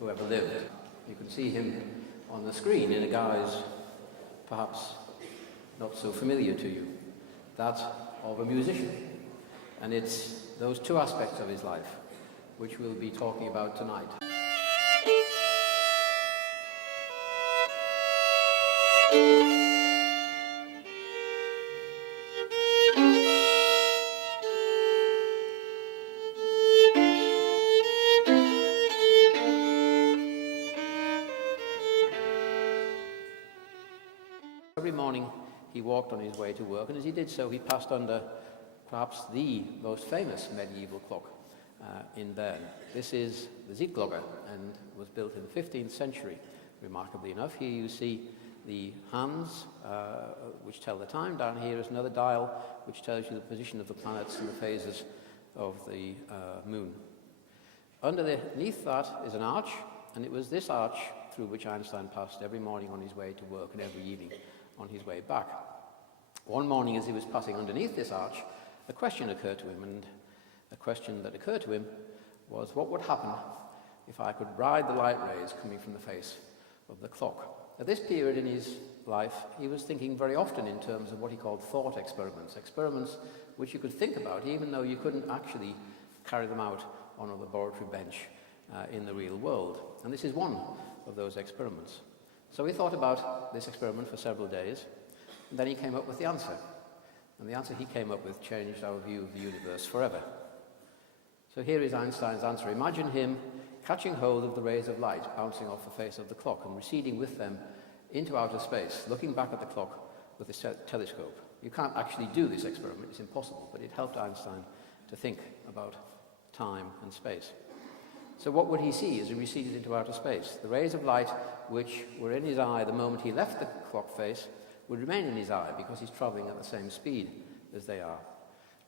who ever lived. You can see him on the screen in a guise perhaps not so familiar to you, that of a musician. And it's those two aspects of his life which we'll be talking about tonight. Every morning he walked on his way to work, and as he did so he passed under perhaps the most famous medieval clock in Bern. This is the Ziegglogge and was built in the 15th century, remarkably enough. Here you see the hands which tell the time. Down here is another dial which tells you the position of the planets and the phases of the moon. Underneath that is an arch, and it was this arch through which Einstein passed every morning on his way to work and every evening on his way back. One morning as he was passing underneath this arch, a question occurred to him, and a question that occurred to him was, what would happen if I could ride the light rays coming from the face of the clock? At this period in his life, he was thinking very often in terms of what he called thought experiments, experiments which you could think about even though you couldn't actually carry them out on a laboratory bench in the real world. And this is one of those experiments. So he thought about this experiment for several days, and then he came up with the answer. And the answer he came up with changed our view of the universe forever. So here is Einstein's answer. Imagine him catching hold of the rays of light bouncing off the face of the clock and receding with them into outer space, looking back at the clock with a telescope. You can't actually do this experiment, it's impossible, but it helped Einstein to think about time and space. So what would he see as he receded into outer space? The rays of light which were in his eye the moment he left the clock face would remain in his eye because he's travelling at the same speed as they are.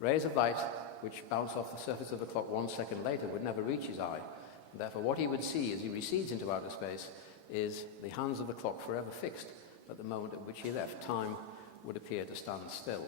Rays of light which bounce off the surface of the clock 1 second later would never reach his eye. And therefore what he would see as he recedes into outer space is the hands of the clock forever fixed at the moment at which he left. Time would appear to stand still.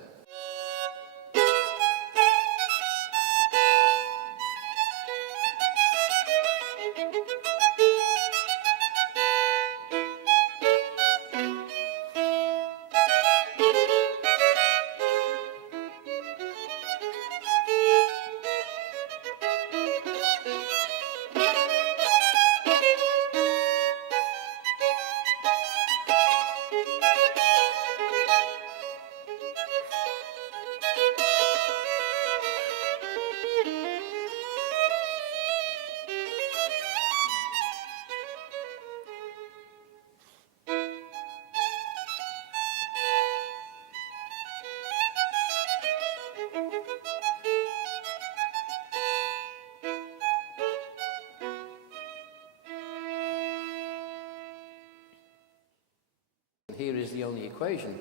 Here is the only equation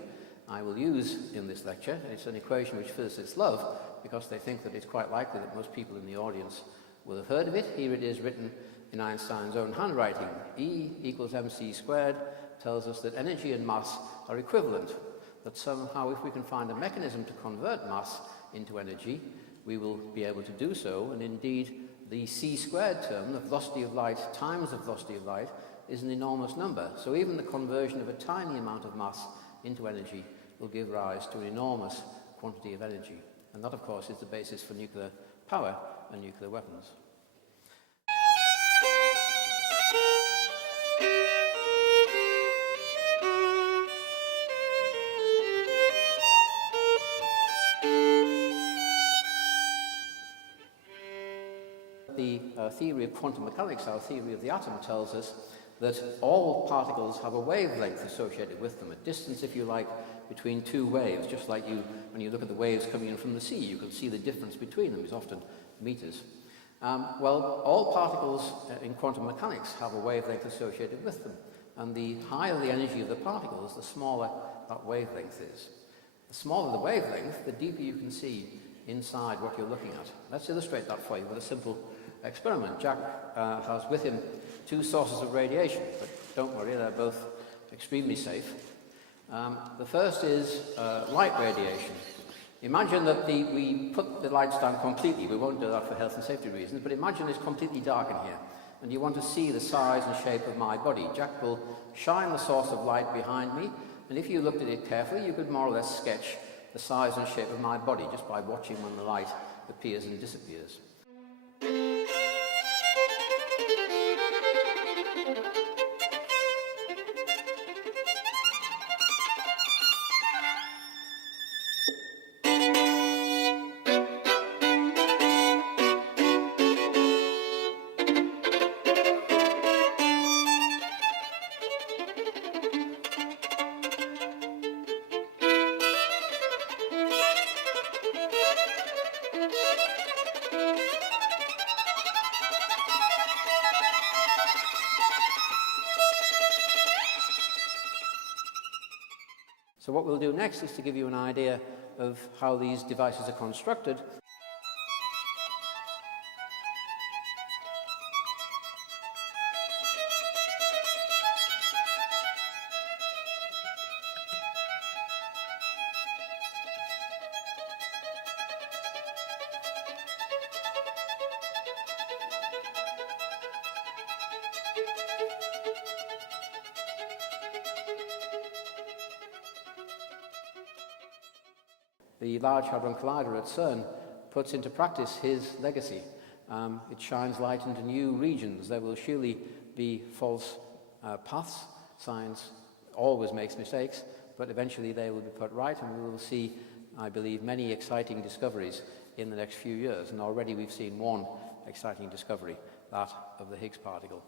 I will use in this lecture. It's an equation which physicists love because they think that it's quite likely that most people in the audience will have heard of it. Here it is written in Einstein's own handwriting. E equals mc squared tells us that energy and mass are equivalent, that somehow if we can find a mechanism to convert mass into energy, we will be able to do so, and indeed the c squared term, the velocity of light times the velocity of light, is an enormous number. So even the conversion of a tiny amount of mass into energy will give rise to an enormous quantity of energy. And that, of course, is the basis for nuclear power and nuclear weapons. The theory of quantum mechanics, our theory of the atom, tells us that all particles have a wavelength associated with them, a distance, if you like, between two waves. Just like when you look at the waves coming in from the sea, you can see the difference between them is often meters. Well, all particles in quantum mechanics have a wavelength associated with them, and the higher the energy of the particles, the smaller that wavelength is. The smaller the wavelength, the deeper you can see inside what you're looking at. Let's illustrate that for you with a simple experiment. Jack has with him two sources of radiation, but don't worry, they're both extremely safe. The first is light radiation. Imagine that we put the lights down completely. We won't do that for health and safety reasons, but imagine it's completely dark in here. and you want to see the size and shape of my body. Jack will shine the source of light behind me, and if you looked at it carefully, you could more or less sketch the size and shape of my body just by watching when the light appears and disappears. So what we'll do next is to give you an idea of how these devices are constructed. The Large Hadron Collider at CERN puts into practice his legacy. It shines light into new regions. There will surely be false paths. Science always makes mistakes, but eventually they will be put right, and we will see, I believe, many exciting discoveries in the next few years. And already we've seen one exciting discovery, that of the Higgs particle.